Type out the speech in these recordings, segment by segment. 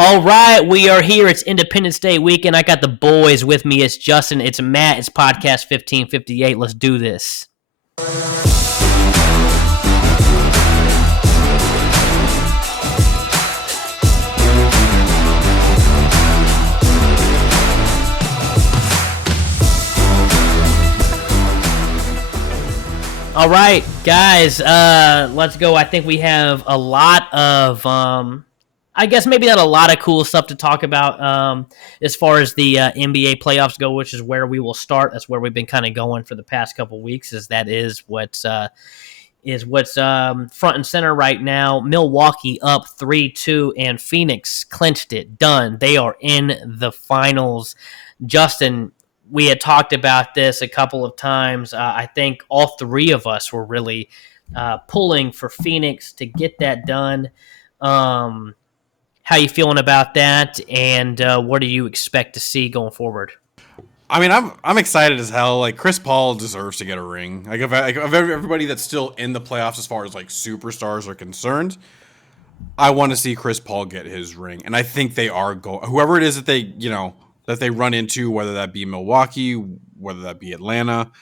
All right, we are here. It's Independence Day weekend. I got the boys with me. It's Justin, it's Matt, it's podcast 1558. Let's do this. All right, guys, let's go. I think we have a lot of, I guess maybe not a lot of cool stuff to talk about as far as the NBA playoffs go, which is where we will start. That's where we've been kind of going for the past couple weeks. That is what's front and center right now. Milwaukee up 3-2, and Phoenix clinched it. Done. They are in the finals. Justin, we had talked about this a couple of times. I think all three of us were really pulling for Phoenix to get that done. How you feeling about that, and what do you expect to see going forward? I mean, I'm excited as hell. Like, Chris Paul deserves to get a ring. Like, of everybody that's still in the playoffs as far as like superstars are concerned, I want to see Chris Paul get his ring, and I think they are whoever it is that they run into, whether that be Milwaukee, whether that be Atlanta.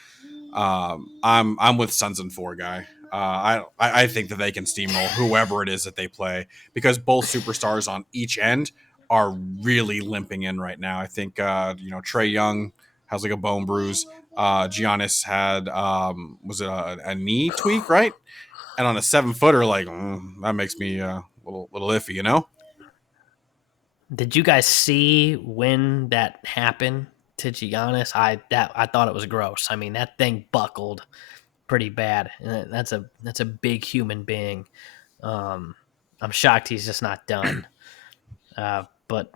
I'm with Suns and 4 guy. I think that they can steamroll whoever it is that they play, because both superstars on each end are really limping in right now. I think Trae Young has like a bone bruise. Giannis had was it a knee tweak, right? And on a 7-footer, like that makes me a little iffy, you know. Did you guys see when that happened to Giannis? I thought it was gross. I mean, that thing buckled pretty bad. That's a big human being. I'm shocked he's just not done. But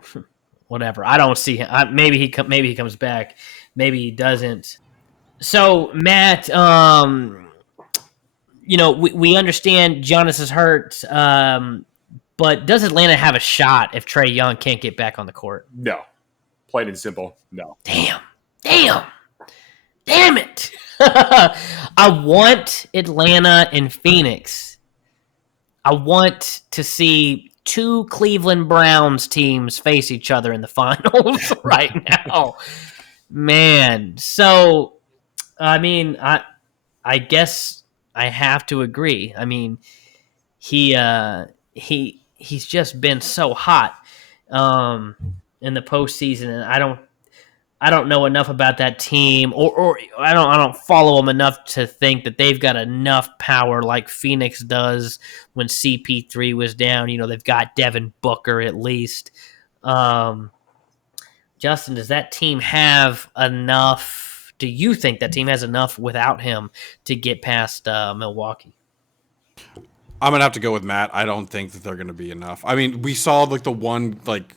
whatever. I don't see him. Maybe he comes back. Maybe he doesn't. So Matt, we understand Giannis is hurt. But does Atlanta have a shot if Trae Young can't get back on the court? No. Plain and simple, no. Damn it. I want Atlanta and Phoenix. I want to see two Cleveland Browns teams face each other in the finals right now. Man, so, I mean, I guess I have to agree. I mean, he's just been so hot in the postseason, and I don't know enough about that team, or I don't follow them enough to think that they've got enough power like Phoenix does when CP3 was down. You know, they've got Devin Booker at least. Justin, does that team have enough? Do you think that team has enough without him to get past Milwaukee? I'm going to have to go with Matt. I don't think that they're going to be enough. I mean, we saw like the one, like,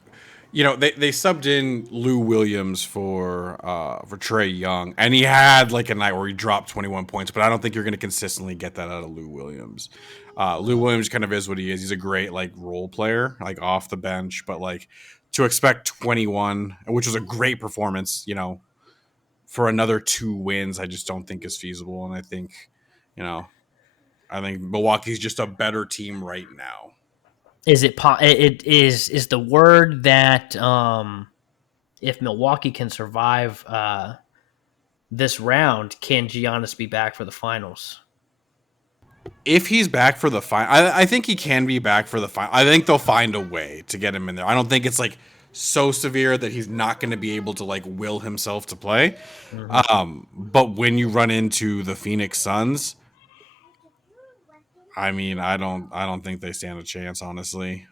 they subbed in Lou Williams for Trae Young, and he had like a night where he dropped 21 points, but I don't think you're going to consistently get that out of Lou Williams. Lou Williams kind of is what he is. He's a great like role player, like off the bench, but like to expect 21, which was a great performance, for another 2 wins, I just don't think is feasible. And I think Milwaukee's just a better team right now. Is is the word that if Milwaukee can survive this round, can Giannis be back for the finals? If he's back for the final, I think he can be back for the final. I think they'll find a way to get him in there. I don't think it's like so severe that he's not going to be able to like will himself to play. Mm-hmm. But when you run into the Phoenix Suns, I mean, I don't think they stand a chance, honestly.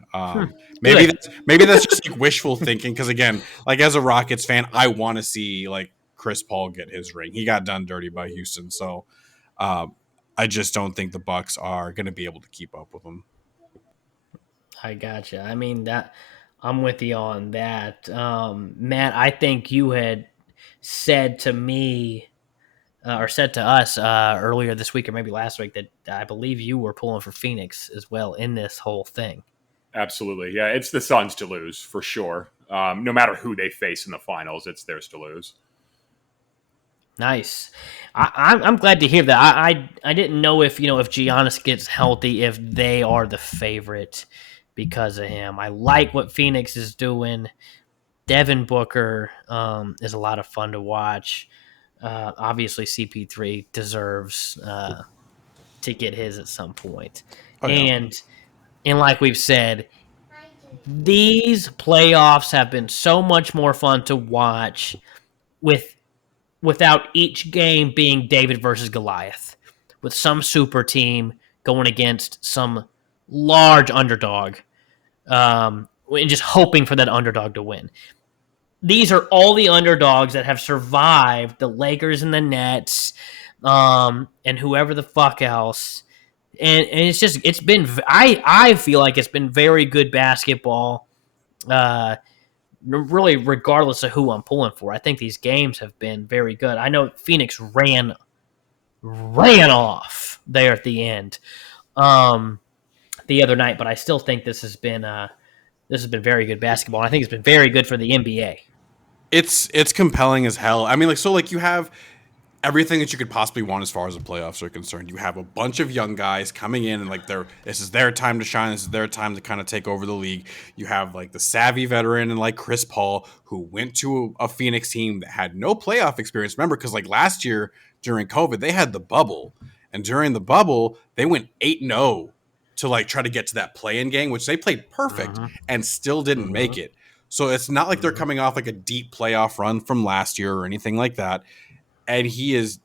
Maybe that's just like wishful thinking. Because again, like as a Rockets fan, I want to see like Chris Paul get his ring. He got done dirty by Houston, so I just don't think the Bucks are going to be able to keep up with him. I gotcha. I mean, that I'm with you on that, Matt. I think you had said to me. Or said to us earlier this week or maybe last week that I believe you were pulling for Phoenix as well in this whole thing. Absolutely. Yeah, it's the Suns to lose for sure. No matter who they face in the finals, it's theirs to lose. Nice. I'm glad to hear that. I didn't know if Giannis gets healthy, if they are the favorite, because of him. I like what Phoenix is doing. Devin Booker is a lot of fun to watch. Obviously, CP3 deserves to get his at some point. Oh yeah. And like we've said, these playoffs have been so much more fun to watch without each game being David versus Goliath, with some super team going against some large underdog, and just hoping for that underdog to win. These are all the underdogs that have survived the Lakers and the Nets, and whoever the fuck else. And it's been I feel like it's been very good basketball. Really, regardless of who I'm pulling for, I think these games have been very good. I know Phoenix ran off there at the end, the other night, but I still think this has been very good basketball. And I think it's been very good for the NBA. It's compelling as hell. I mean, like, so like you have everything that you could possibly want as far as the playoffs are concerned. You have a bunch of young guys coming in and like this is their time to shine. This is their time to kind of take over the league. You have like the savvy veteran and like Chris Paul, who went to a Phoenix team that had no playoff experience. Remember, because like last year during COVID, they had the bubble, and during the bubble they went 8-0 to like try to get to that play-in game, which they played perfect and still didn't make it. So it's not like they're coming off like a deep playoff run from last year or anything like that. And he has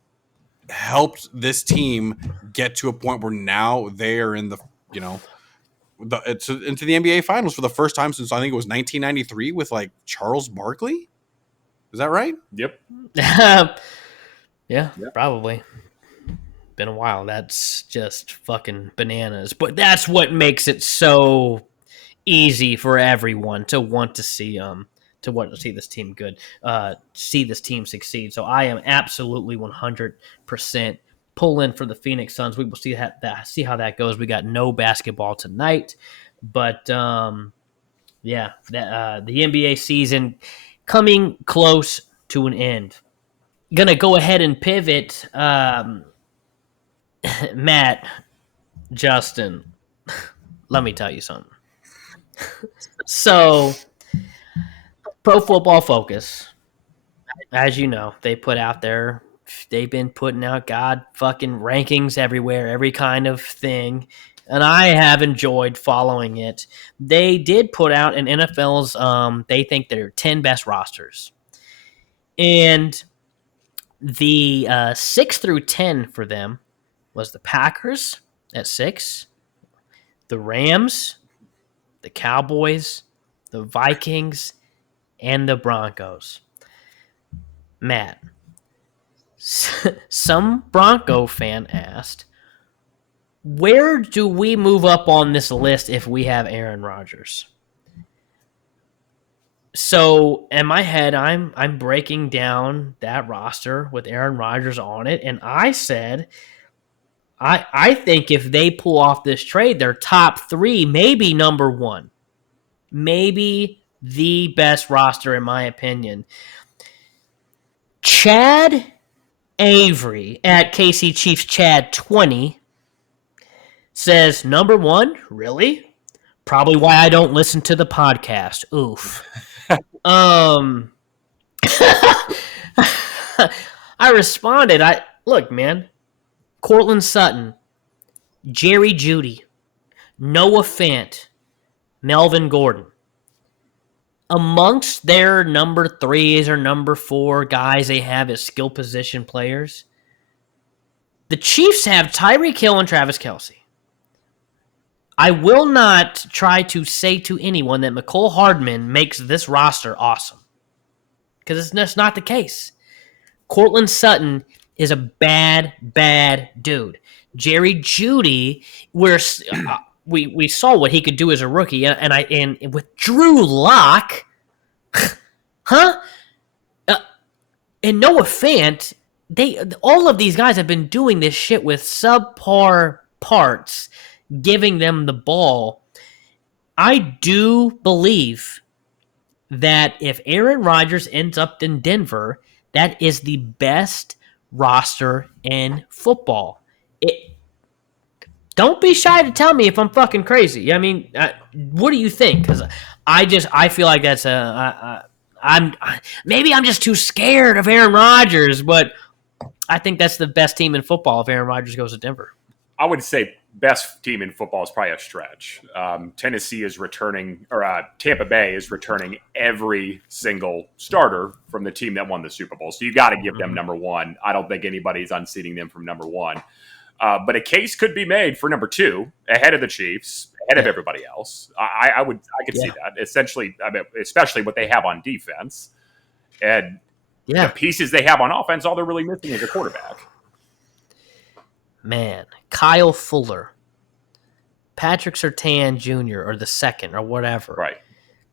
helped this team get to a point where now they're in the, it's into the NBA Finals for the first time since I think it was 1993 with like Charles Barkley. Is that right? Yep. Yeah, probably. Been a while. That's just fucking bananas. But that's what makes it so easy for everyone to want to see this team good, see this team succeed. So I am absolutely 100% pulling for the Phoenix Suns. We will see how that goes. We got no basketball tonight, but the NBA season coming close to an end. Gonna go ahead and pivot. Matt, Justin, let me tell you something. So, Pro Football Focus, as you know, they've been putting out god fucking rankings everywhere, every kind of thing, and I have enjoyed following it. They did put out an NFL's, they think they're 10 best rosters. And the 6 through 10 for them was the Packers at 6, the Rams, the Cowboys, the Vikings, and the Broncos. Matt, some Bronco fan asked, where do we move up on this list if we have Aaron Rodgers? So in my head, I'm breaking down that roster with Aaron Rodgers on it, and I said, I think if they pull off this trade, they're top 3, maybe number 1, maybe the best roster in my opinion. Chad Avery at KC Chiefs Chad 20 says, number 1, really? Probably why I don't listen to the podcast. Oof. I responded, look, man, Cortland Sutton, Jerry Jeudy, Noah Fant, Melvin Gordon. Amongst their number 3s or number 4 guys they have as skill position players, the Chiefs have Tyreek Hill and Travis Kelce. I will not try to say to anyone that McCole Hardman makes this roster awesome, because that's not the case. Cortland Sutton is a bad dude. Jerry Jeudy, we saw what he could do as a rookie, and with Drew Lock, and Noah Fant, all of these guys have been doing this shit with subpar parts, giving them the ball. I do believe that if Aaron Rodgers ends up in Denver, that is the best roster in football. don't be shy to tell me if I'm fucking crazy. I mean, what do you think? Because I feel like that's maybe I'm just too scared of Aaron Rodgers, but I think that's the best team in football if Aaron Rodgers goes to Denver. I would say best team in football is probably a stretch. Tennessee is returning, or Tampa Bay is returning every single starter from the team that won the Super Bowl. So you got to give them number one. I don't think anybody's unseating them from number one. But a case could be made for number two, ahead of the Chiefs, ahead of everybody else. I could see that. Essentially, I mean, especially what they have on defense and the pieces they have on offense. All they're really missing is a quarterback. Man, Kyle Fuller, Patrick Surtain Jr., or the second, or whatever. Right.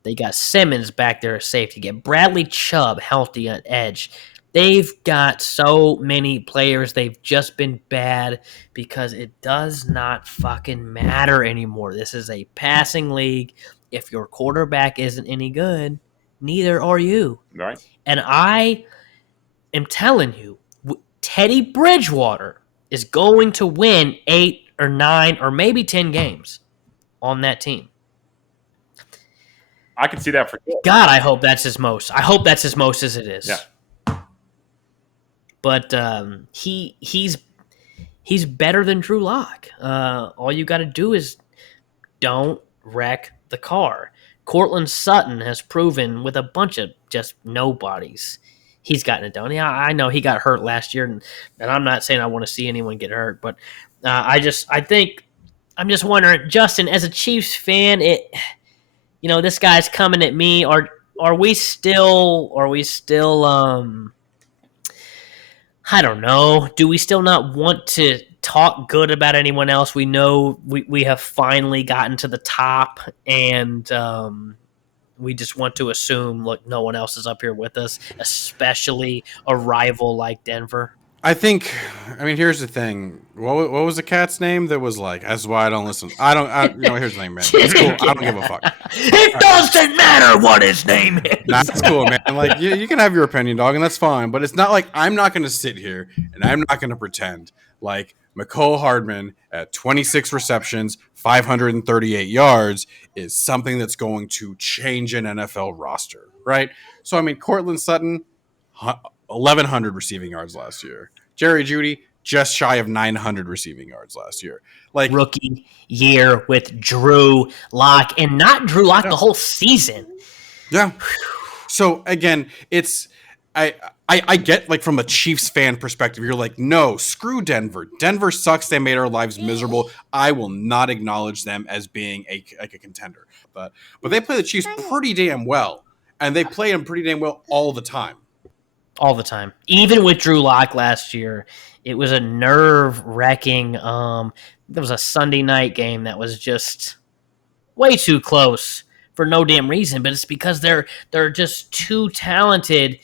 They got Simmons back there as safety. Get Bradley Chubb healthy on edge. They've got so many players. They've just been bad because it does not fucking matter anymore. This is a passing league. If your quarterback isn't any good, neither are you. Right. And I am telling you, Teddy Bridgewater is going to win 8 or 9 or maybe 10 games on that team. I can see that for sure. God, I hope that's his most. I hope that's as most as it is. Yeah. But he's better than Drew Lock. All you got to do is don't wreck the car. Cortland Sutton has proven with a bunch of just nobodies he's gotten it done. Yeah, I know he got hurt last year, and I'm not saying I want to see anyone get hurt, but I'm just wondering, Justin, as a Chiefs fan, this guy's coming at me. Are we still I don't know. Do we still not want to talk good about anyone else? We know we have finally gotten to the top, and we just want to assume, look, no one else is up here with us, especially a rival like Denver. I mean, here's the thing. What was the cat's name that was like, that's why I don't listen. Here's the thing, man. It's cool. I don't give a fuck. It doesn't matter what his name is. That's cool, man. Like, you can have your opinion, dog, and that's fine. But it's not like I'm not going to sit here and I'm not going to pretend like McCole Hardman at 26 receptions, 538 yards is something that's going to change an NFL roster, right? So, I mean, Cortland Sutton, 1,100 receiving yards last year. Jerry Jeudy, just shy of 900 receiving yards last year. Like, rookie year with Drew Lock, and not Drew Lock the whole season. Yeah. So again, it's I get, like, from a Chiefs fan perspective, you're like, no, screw Denver. Denver sucks. They made our lives miserable. I will not acknowledge them as being a contender. But they play the Chiefs pretty damn well, and they play them pretty damn well all the time. All the time. Even with Drew Lock last year, it was a nerve-wracking there was a Sunday night game that was just way too close for no damn reason, but it's because they're just too talented.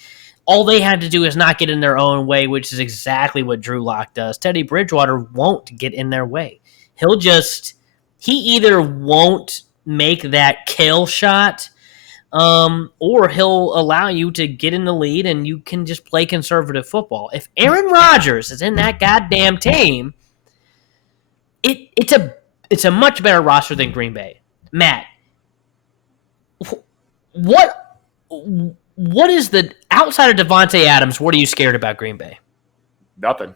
All they had to do is not get in their own way, which is exactly what Drew Lock does. Teddy Bridgewater won't get in their way. He either won't make that kill shot, or he'll allow you to get in the lead and you can just play conservative football. If Aaron Rodgers is in that goddamn team, it's a much better roster than Green Bay. Matt, what is the outside of Devontae Adams? What are you scared about Green Bay? Nothing.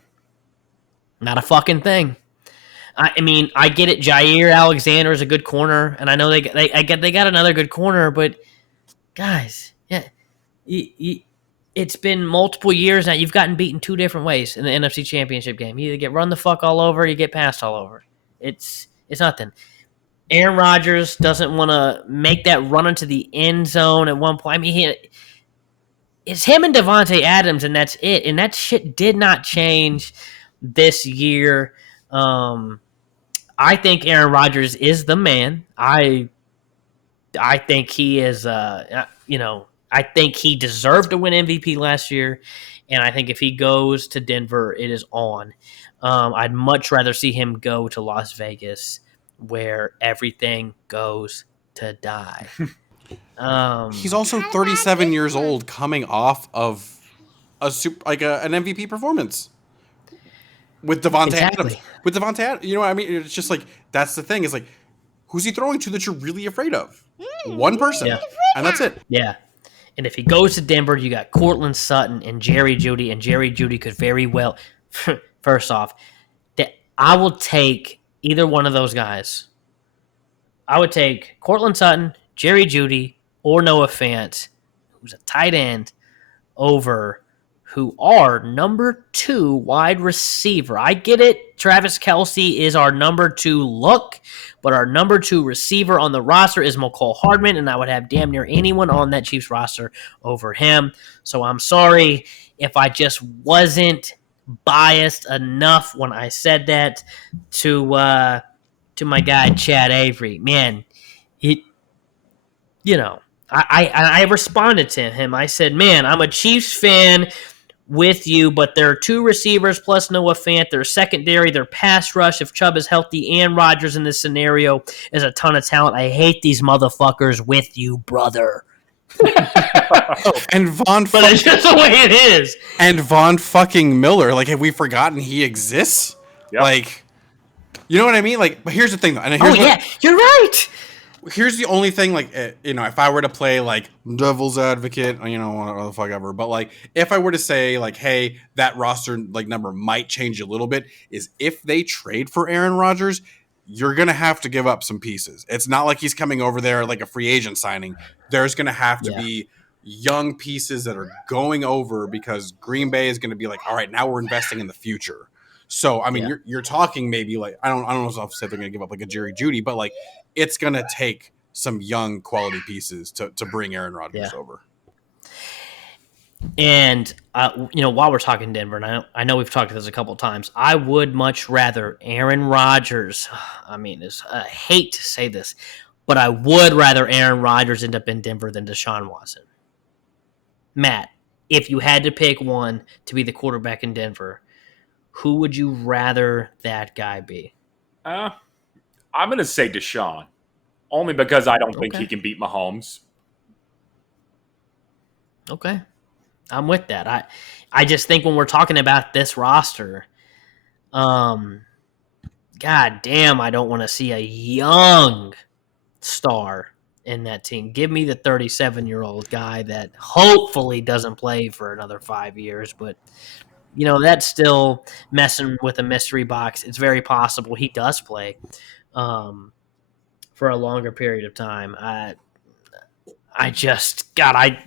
Not a fucking thing. I mean, I get it. Jair Alexander is a good corner, and I know they got another good corner, but guys, yeah, it's been multiple years now. You've gotten beaten 2 different ways in the NFC Championship game. You either get run the fuck all over, or you get passed all over. It's nothing. Aaron Rodgers doesn't want to make that run into the end zone at one point. I mean, it's him and Devontae Adams, and that's it. And that shit did not change this year. I think Aaron Rodgers is the man. I think he is, I think he deserved to win MVP last year, and I think if he goes to Denver, it is on. I'd much rather see him go to Las Vegas, where everything goes to die. He's also 37 years old, coming off of an MVP performance. with Devontae Adams. Exactly. With Devontae Adams, you know what I mean? It's just like that's the thing. Is like, who's he throwing to that you're really afraid of? One person, Yeah. and that's it. Yeah. And if he goes to Denver, you got Cortland Sutton and Jerry Jeudy, and Jerry Jeudy could very well. First off, I will take either one of those guys. I would take Cortland Sutton, Jerry Jeudy, or Noah Fant, who's a tight end, over who are number 2 wide receiver. I get it. Travis Kelce is our number 2 look, but our number 2 receiver on the roster is McCole Hardman, and I would have damn near anyone on that Chiefs roster over him. So I'm sorry if I just wasn't biased enough when I said that to my guy Chad Avery. Man, you know, I responded to him. I said, man, I'm a Chiefs fan with you, but there are 2 receivers plus Noah Fant. They're secondary. They're pass rush. If Chubb is healthy and Rodgers in this scenario is a ton of talent. I hate these motherfuckers with you, brother. And But it's just the way it is. And Von fucking Miller. Like, have we forgotten he exists? Yep. Like, you know what I mean? Like, but here's the thing, though. And here's You're right. here's the only thing, like, you know, if I were to play, like, devil's advocate, you know, whatever the fuck ever, but, like, if I were to say, like, hey, that roster, like, number might change a little bit, is if they trade for Aaron Rodgers, you're going to have to give up some pieces. It's not like he's coming over there like a free agent signing. There's going to have to be young pieces that are going over because Green Bay is going to be like, all right, now we're investing in the future. So, I mean, you're talking maybe like, I don't know if I'll say they're going to give up like a Jerry Jeudy, but like it's going to take some young quality pieces to bring Aaron Rodgers over. And, you know, while we're talking Denver, and I know we've talked about this a couple of times, I would much rather Aaron Rodgers, I mean, I hate to say this, but I would rather Aaron Rodgers end up in Denver than Deshaun Watson. Matt, if you had to pick one to be the quarterback in Denver, who would you rather that guy be? I'm going to say Deshaun, only because I don't think he can beat Mahomes. Okay. I'm with that. I just think when we're talking about this roster, god damn, I don't want to see a young star in that team. Give me the 37-year-old guy that hopefully doesn't play for another 5 years, but you know, that's still messing with a mystery box. It's very possible he does play for a longer period of time. I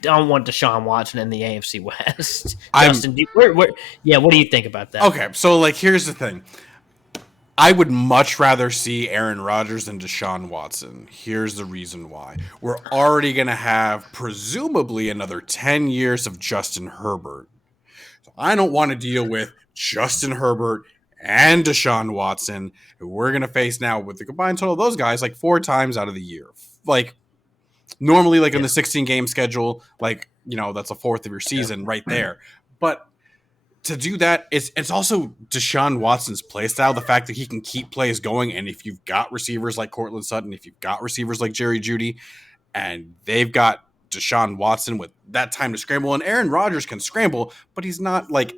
don't want Deshaun Watson in the AFC West. Justin, what do you think about that? Okay, so like here's the thing. I would much rather see Aaron Rodgers than Deshaun Watson. Here's the reason why. We're already going to have presumably another 10 years of Justin Herbert. So I don't want to deal with Justin Herbert and Deshaun Watson, who we're going to face now with the combined total of those guys like 4 times out of the year. Like, normally, like in the 16-game schedule, like, you know, that's a fourth of your season right there. But to do that, it's also Deshaun Watson's play style, the fact that he can keep plays going. And if you've got receivers like Cortland Sutton, if you've got receivers like Jerry Jeudy, and they've got Deshaun Watson with that time to scramble, and Aaron Rodgers can scramble, but he's not like,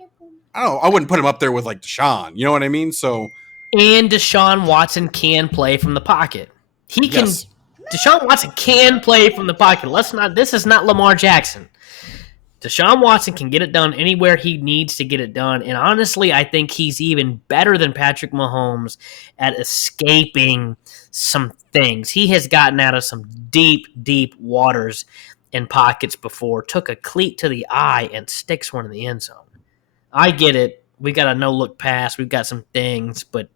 I don't know, I wouldn't put him up there with like Deshaun. You know what I mean? So, and Deshaun Watson can play from the pocket. He can. Yes. Deshaun Watson can play from the pocket. This is not Lamar Jackson. Deshaun Watson can get it done anywhere he needs to get it done. And honestly, I think he's even better than Patrick Mahomes at escaping some things. He has gotten out of some deep, deep waters in pockets before, took a cleat to the eye and sticks one in the end zone. I get it. We got a no-look pass. We've got some things, but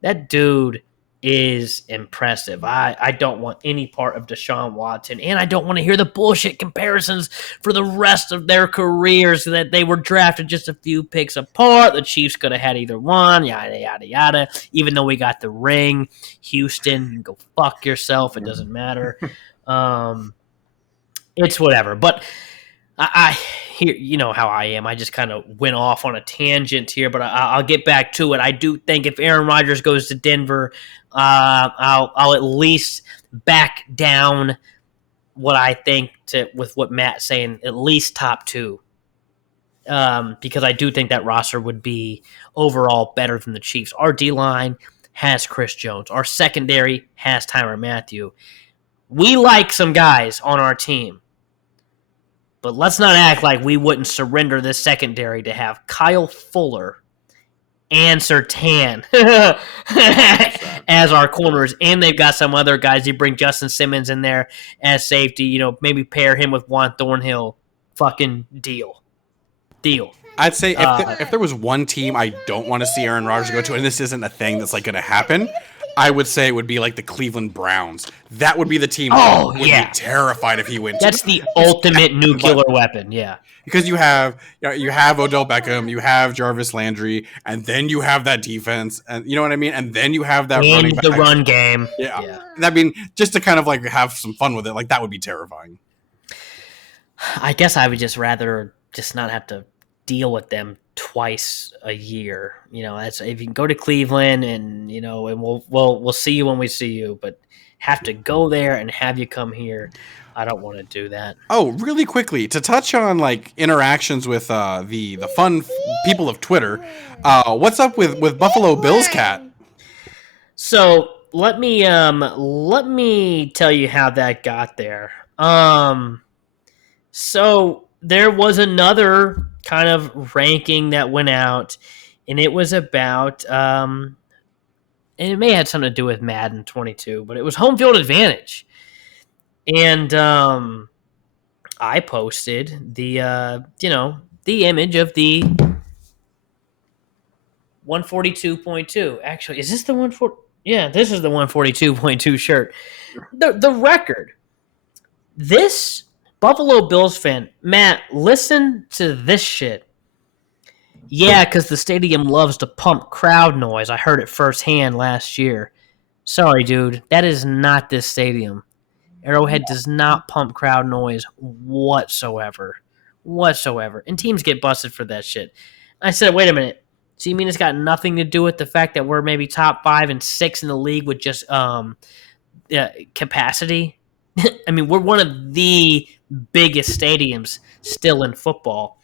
that dude is impressive. I don't want any part of Deshaun Watson, and I don't want to hear the bullshit comparisons for the rest of their careers that they were drafted just a few picks apart. The Chiefs could have had either one, yada, yada, yada. Even though we got the ring, Houston, go fuck yourself. It doesn't matter. It's whatever. But I here, you know how I am. I just kind of went off on a tangent here, but I'll get back to it. I do think if Aaron Rodgers goes to Denver, I'll at least back down what I think with what Matt's saying, at least top 2. because I do think that roster would be overall better than the Chiefs. Our D-line has Chris Jones. Our secondary has Tyrann Mathieu. We like some guys on our team, but let's not act like we wouldn't surrender this secondary to have Kyle Fuller and Surtain as our corners. And they've got some other guys. You bring Justin Simmons in there as safety, maybe pair him with Juan Thornhill. Fucking deal. I'd say if there was one team I don't want to see Aaron Rodgers go to, and this isn't a thing that's like going to happen, I would say it would be like the Cleveland Browns. That would be the team that would be terrified if he went to. That's the ultimate nuclear weapon, yeah. Because you have Odell Beckham, you have Jarvis Landry, and then you have that defense, and you know what I mean? And then you have that running back. The run game. Yeah. I mean, just to kind of like have some fun with it, like that would be terrifying. I guess I would just rather just not have to deal with them twice a year. That's if you can go to Cleveland and and we'll see you when we see you, but have to go there and have you come here. I don't want to do that. Oh, really quickly to touch on like interactions with the fun people of Twitter. What's up with Buffalo Bills Cat? So let me tell you how that got there. So there was another kind of ranking that went out, and it was about and it may have something to do with Madden 22, but it was home field advantage. And I posted the the image of the 142.2. Actually, is this the 140? Yeah, this is the 142.2 shirt. The record. This Buffalo Bills fan, Matt, listen to this shit. Yeah, because the stadium loves to pump crowd noise. I heard it firsthand last year. Sorry, dude. That is not this stadium. Arrowhead does not pump crowd noise whatsoever. And teams get busted for that shit. I said, wait a minute. So you mean it's got nothing to do with the fact that we're maybe top 5 and 6 in the league with just capacity? I mean, we're one of the biggest stadiums still in football.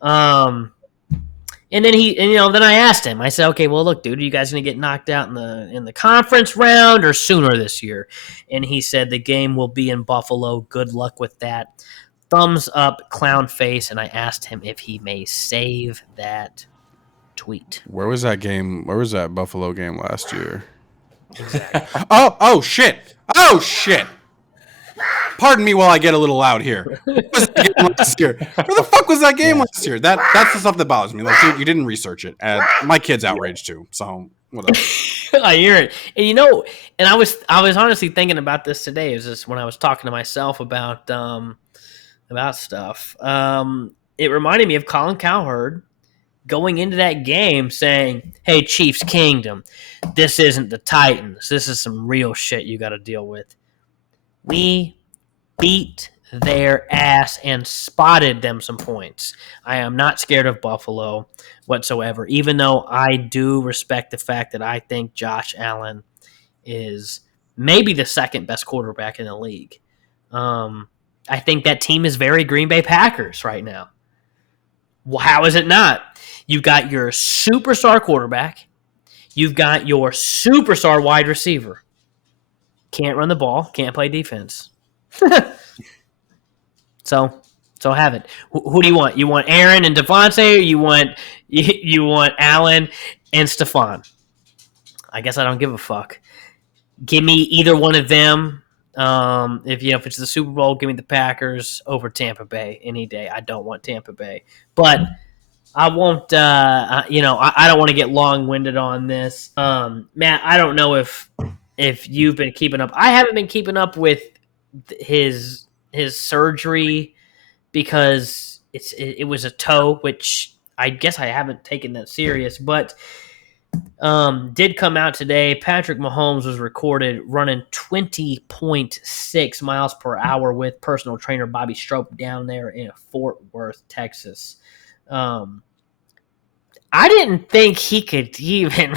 And then then I asked him. I said, okay, well, look, dude, are you guys gonna get knocked out in the conference round or sooner this year? And he said the game will be in Buffalo. Good luck with that. Thumbs up, clown face. And I asked him if he may save that tweet. Where was that game? Where was that Buffalo game last year? Exactly. Oh shit! Pardon me while I get a little loud here. Where was that game last year? Where the fuck was that game last year? That's the stuff that bothers me. Like, you didn't research it. And my kid's outraged too. So whatever. I hear it. And and I was honestly thinking about this today. It was just when I was talking to myself about stuff. It reminded me of Colin Cowherd going into that game saying, "Hey, Chiefs Kingdom, this isn't the Titans. This is some real shit you got to deal with." We beat their ass and spotted them some points. I am not scared of Buffalo whatsoever, even though I do respect the fact that I think Josh Allen is maybe the second best quarterback in the league. I think that team is very Green Bay Packers right now. Well, how is it not? You've got your superstar quarterback. You've got your superstar wide receiver. Can't run the ball. Can't play defense. So have it. Who do you want? You want Aaron and Devontae, or you want Allen and Stephon? I guess I don't give a fuck. Give me either one of them. If it's the Super Bowl, give me the Packers over Tampa Bay any day. I don't want Tampa Bay, but I won't. I don't want to get long-winded on this. Matt, I don't know if you've been keeping up. I haven't been keeping up with his surgery because it was a toe, which I guess I haven't taken that serious, but did come out today. Patrick Mahomes was recorded running 20.6 miles per hour with personal trainer Bobby Strope down there in Fort Worth, Texas. I didn't think he could even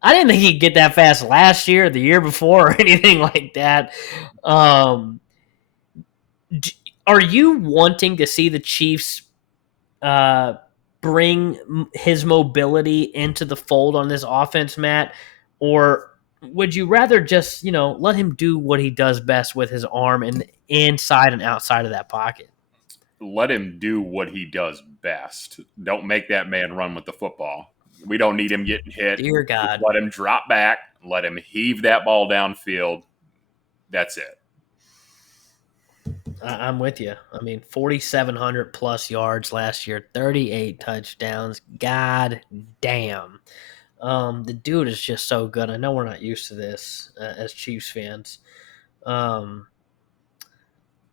I didn't think he'd get that fast last year, the year before, or anything like that. Are you wanting to see the Chiefs bring his mobility into the fold on this offense, Matt? Or would you rather just, let him do what he does best with his arm and inside and outside of that pocket? Let him do what he does best. Don't make that man run with the football. We don't need him getting hit. Dear Just God. let him drop back. Let him heave that ball downfield. That's it. I'm with you. I mean, 4,700 plus yards last year, 38 touchdowns. God damn. The dude is just so good. I know we're not used to this as Chiefs fans.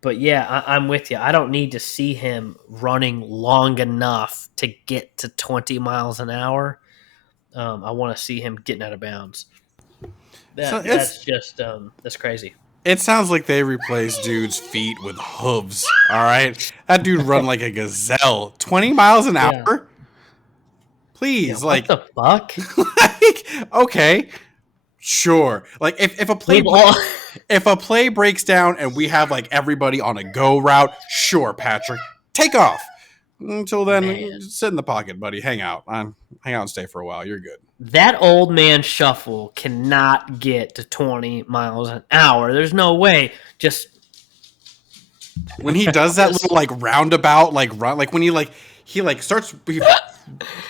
But yeah, I'm with you. I don't need to see him running long enough to get to 20 miles an hour. I want to see him getting out of bounds. So That's crazy. it sounds like they replaced dude's feet with hooves. All right, that dude run like a gazelle, 20 miles an Yeah. hour. Please, Yeah, what the fuck? like, okay, sure. Like if a play We've all if a play breaks down and we have like everybody on a go route, sure, Patrick, take off. Until then, Man. just sit in the pocket, buddy. Hang out. Hang out and stay for a while. You're good. That old man shuffle cannot get to 20 miles an hour. There's no way. Just When he does that little like roundabout, like run, like when he starts, he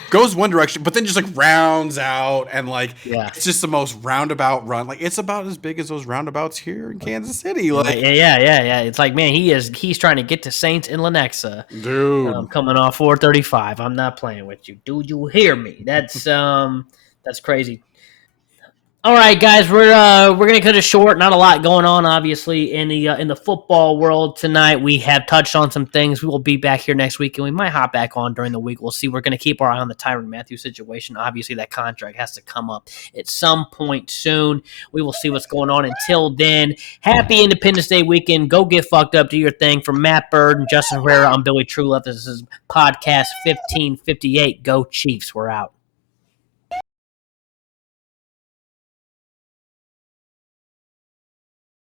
goes one direction, but then just like rounds out, and like yeah. it's just the most roundabout run. Like it's about as big as those roundabouts here in Kansas City. Like, Yeah. It's like, man, he's trying to get to Saints in Lenexa. dude, Coming off 435. I'm not playing with you. Do you hear me? That's crazy. All right, guys, we're gonna cut it short. Not a lot going on, obviously, in the football world tonight. We have touched on some things. We will be back here next week, and we might hop back on during the week. We'll see. We're gonna keep our eye on the Tyrann Mathieu situation. Obviously, that contract has to come up at some point soon. We will see what's going on. Until then, happy Independence Day weekend. Go get fucked up. Do your thing. From Matt Bird and Justin Herrera, I'm Billy Truelove. This is podcast 1558. Go Chiefs. We're out.